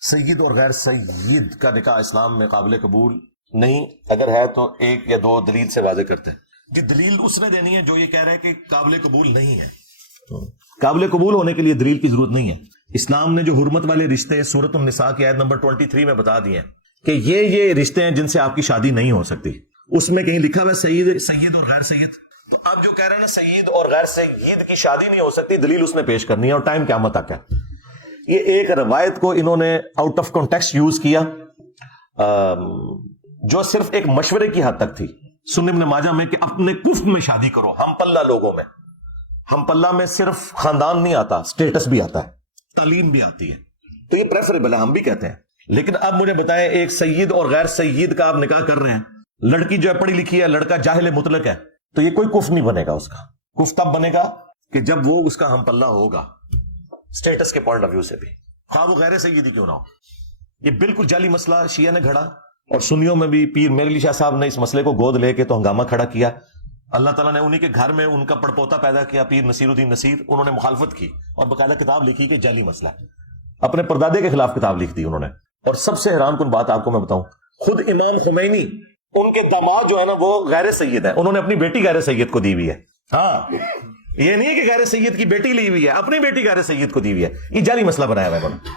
سید اور غیر سید کا نکاح اسلام میں قابل قبول نہیں، اگر ہے تو ایک یا دو دلیل سے واضح کرتے ہیں کہ دلیل اس نے دینی ہے جو یہ کہہ رہا ہے کہ قابل قبول نہیں ہے۔ قابل قبول ہونے کے لیے دلیل کی ضرورت نہیں ہے۔ اسلام نے جو حرمت والے رشتے سورۃ النساء کی آیت نمبر 23 میں بتا دیے ہیں کہ یہ رشتے ہیں جن سے آپ کی شادی نہیں ہو سکتی، اس میں کہیں لکھا ہوا ہے سید اور غیر سید۔ تو آپ جو کہہ رہے ہیں نا سید اور غیر سید کی شادی نہیں ہو سکتی، دلیل اس نے پیش کرنی ہے، اور ٹائم قیامت تک ہے۔ یہ ایک روایت کو انہوں نے آؤٹ آف کانٹیکسٹ یوز کیا جو صرف ایک مشورے کی حد تک تھی۔ سنن ابن ماجہ میں کہ اپنے کفر میں شادی کرو، ہم پلہ لوگوں میں، ہم پلہ میں صرف خاندان نہیں آتا، سٹیٹس بھی آتا ہے، تعلیم بھی آتی ہے، تو یہ پریفریبل ہے، ہم بھی کہتے ہیں۔ لیکن اب مجھے بتائیں، ایک سید اور غیر سید کا آپ نکاح کر رہے ہیں، لڑکی جو ہے پڑھی لکھی ہے، لڑکا جاہل مطلق ہے، تو یہ کوئی کفر نہیں بنے گا اس کا۔ کفر تب بنے گا کہ جب وہ اس کا ہم پلہ ہوگا سٹیٹس کے پوائنٹ آف ویو سے بھی، خواہ وہ غیر سیدی کیوں نہ ہو۔ یہ بالکل جعلی مسئلہ شیعہ نے گھڑا، اور سنیوں میں بھی پیر میرعلی شاہ صاحب نے اس مسئلے کو گود لے کے تو ہنگامہ کھڑا کیا۔ اللہ تعالیٰ نے انہی کے گھر میں ان کا پڑپوتا پیدا کیا، پیر نصیر الدین نصیر، انہوں نے مخالفت کی اور باقاعدہ کتاب لکھی کہ جعلی مسئلہ ہے، اپنے پردادے کے خلاف کتاب لکھ دی انہوں نے۔ اور سب سے حیران کن بات آپ کو میں بتاؤں، خود امام خمینی، ان کے داماد جو ہے نا وہ غیر سید ہے، انہوں نے اپنی بیٹی غیر سید کو دی ہوئی ہے۔ ہاں، یہ نہیں ہے کہ غیر سید کی بیٹی لی ہوئی ہے، اپنی بیٹی غیر سید کو دی ہوئی ہے۔ یہ جعلی مسئلہ بنایا ہوا ہے انہوں نے۔